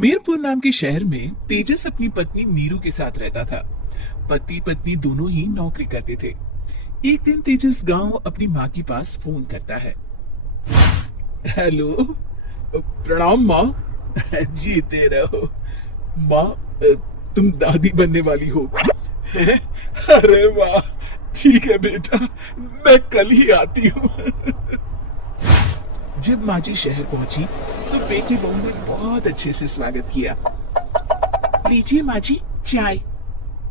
मीरपुर नाम के शहर में तेजस अपनी पत्नी नीरू के साथ रहता था। पति पत्नी दोनों ही नौकरी करते थे। एक दिन तेजस गांव अपनी माँ के पास फोन करता है। हेलो, प्रणाम माँ। जीते रहो माँ। तुम दादी बनने वाली हो? अरे वाह, ठीक है बेटा, मैं कल ही आती हूँ। जब माँ जी शहर पहुंची तो बेटी बहू ने बहुत अच्छे से स्वागत किया। लीजिए माँ जी चाय।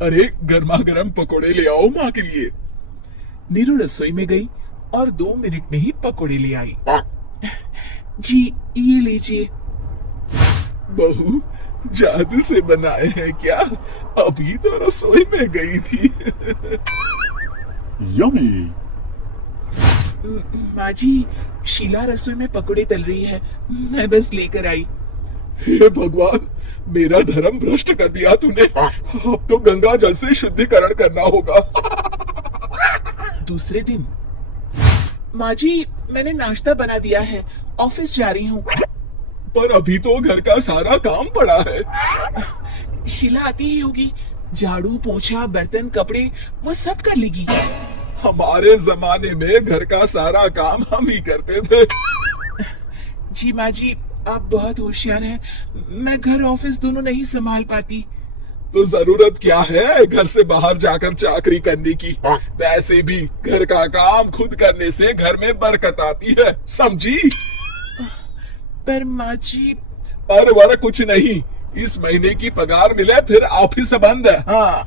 अरे गर्मा गर्म पकोड़े ले आओ माँ के लिए। नीरू रसोई में गई और 2 मिनट में ही पकोड़े ले आई। जी ये लीजिए। बहू जादू से बनाए हैं क्या? अभी तो रसोई में गई थी। यम्मी। माँ जी, शीला रसोई में पकोड़े तल रही है, मैं बस लेकर आई। हे भगवान, मेरा धर्म भ्रष्ट कर दिया तूने। अब तो गंगा जल से शुद्धिकरण करना होगा। दूसरे दिन, माँ जी मैंने नाश्ता बना दिया है, ऑफिस जा रही हूँ। पर अभी तो घर का सारा काम पड़ा है। शीला आती ही होगी, झाड़ू पोछा बर्तन कपड़े वो सब कर लेगी। हमारे जमाने में घर का सारा काम हम ही करते थे। जी माँ जी, आप बहुत होशियार हैं, मैं घर ऑफिस दोनों नहीं संभाल पाती। तो जरूरत क्या है घर से बाहर जाकर चाकरी करने की? वैसे भी घर का काम खुद करने से घर में बरकत आती है, समझी? पर माँ जी। पर वर कुछ नहीं, इस महीने की पगार मिले फिर ऑफिस बंद है। हाँ।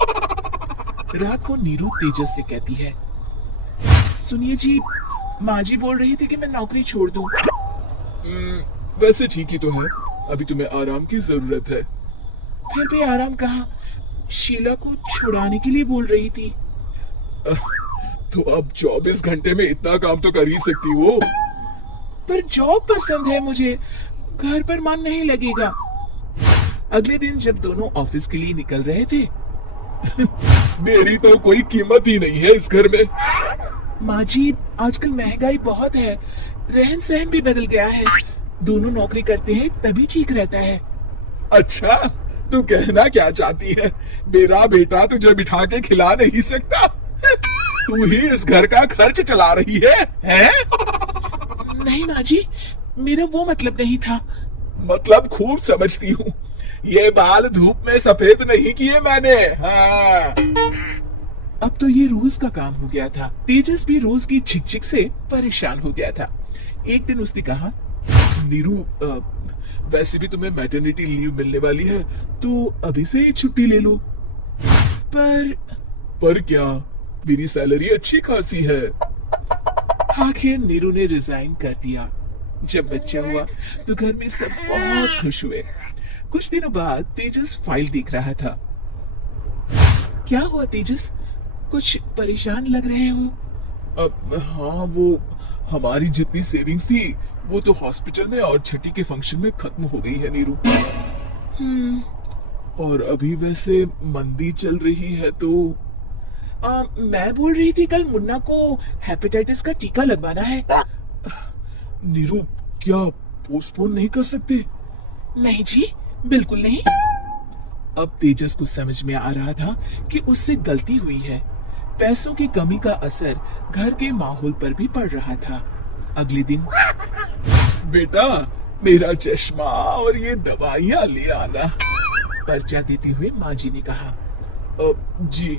रात को नीरू तेजस से कहती है, सुनिए जी, माँ जी बोल रही थी कि मैं नौकरी छोड़ दूं। वैसे ठीक ही तो है, अभी तुम्हें आराम की जरूरत है। फिर भी आराम कहाँ, शीला को छुड़ाने के लिए बोल रही थी। तो अब 24 घंटे में इतना काम तो कर ही सकती हो। पर जॉब पसंद है मुझे, घर पर मन नहीं लगेगा। अगले दिन जब दोनों ऑफिस के लिए निकल रहे थे, मेरी तो कोई कीमत ही नहीं है इस घर में। माँ जी, आजकल महंगाई बहुत है, रहन सहन भी बदल गया है, दोनों नौकरी करते हैं तभी ठीक रहता है। अच्छा, तू कहना क्या चाहती है? मेरा बेटा तुझे बिठा के खिला नहीं सकता? तू ही इस घर का खर्च चला रही है, हैं? नहीं माँ जी, मेरा वो मतलब नहीं था। मतलब खूब समझती हूँ, ये बाल धूप में सफेद नहीं किए मैंने। हाँ। अब तो ये रोज का काम हो गया था। तेजस भी रोज की झिकझिक से परेशान हो गया था। एक दिन उसने कहा, नीरू, वैसे भी तुम्हें मैटरनिटी लीव मिलने वाली है, तो अभी से ही छुट्टी ले लो। पर क्या, मेरी सैलरी अच्छी खासी है। आखिर नीरू ने रिजाइन कर दिया। जब बच्चा हुआ तो घर में सब बहुत खुश हुए। कुछ दिनों बाद तेजस फाइल देख रहा था। क्या हुआ तेजस, कुछ परेशान लग रहे हो? हाँ, वो हमारी जितनी सेविंग्स थी वो तो हॉस्पिटल में और छठी के फंक्शन में खत्म हो गई है नीरू। और अभी वैसे मंदी चल रही है तो मैं बोल रही थी कल मुन्ना को हेपेटाइटिस का टीका लगवाना है। नीरू, क्या पोस्टपोन नहीं कर सकते? नहीं जी, बिल्कुल नहीं। अब तेजस को समझ में आ रहा था कि उससे गलती हुई है। पैसों की कमी का असर घर के माहौल पर भी पड़ रहा था। अगले दिन, बेटा मेरा चश्मा और ये दवाइयां ले आना। पर्चा देते हुए माँ जी ने कहा, जी।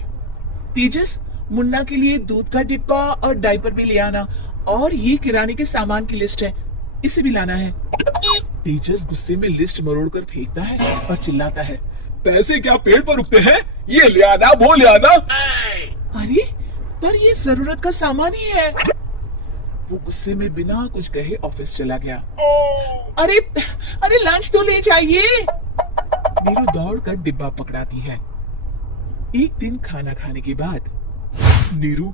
तेजस, मुन्ना के लिए दूध का डिब्बा और डायपर भी ले आना, और ये किराने के सामान की लिस्ट है, इसे भी लाना है। तेजस गुस्से में लिस्ट मरोड़कर फेंकता है और चिल्लाता है, पैसे क्या पेड़ पर उगते हैं? ये ले आना, वो ले आना। अरे पर ये जरूरत का सामान ही है। वो गुस्से में बिना कुछ कहे ऑफिस चला गया। अरे अरे लंच तो ले जाइए। नीरू दौड़कर डिब्बा पकड़ाती है। एक दिन खाना खाने के बाद, नीरू,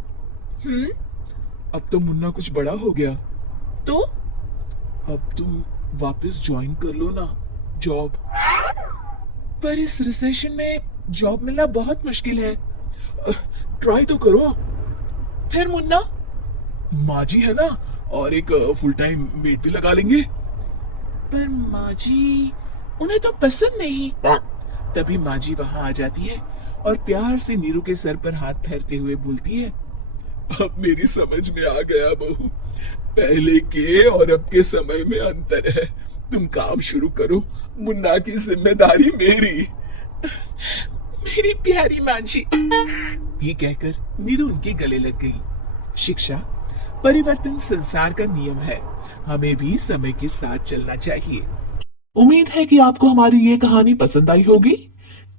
अब तो मुन्ना कुछ बड़ा हो गया, तो अब तुम वापस ज्वाइन कर लो ना जॉब। पर इस रिसेशन में जॉब मिलना बहुत मुश्किल है, ट्राई तो करो। फिर मुन्ना, माँ जी है ना, और एक फुल टाइम मेड भी लगा लेंगे। पर माँ जी, उन्हें तो पसंद नहीं। तभी माँ जी वहां आ जाती है और प्यार से नीरू के सर पर हाथ फेरते हुए बोलती है, अब मेरी समझ में आ गया बहू, पहले के और अब के समय में अंतर है। तुम काम शुरू करो, मुन्ना की जिम्मेदारी मेरी। मेरी प्यारी माँ जी, ये कहकर नीरू उनके गले लग गई। शिक्षा, परिवर्तन संसार का नियम है, हमें भी समय के साथ चलना चाहिए। उम्मीद है कि आपको हमारी ये कहानी पसंद आई होगी।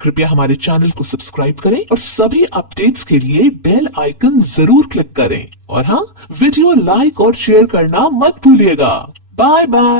कृपया हमारे चैनल को सब्सक्राइब करें और सभी अपडेट्स के लिए बेल आइकन जरूर क्लिक करें। और हाँ, वीडियो लाइक और शेयर करना मत भूलिएगा। Bye bye.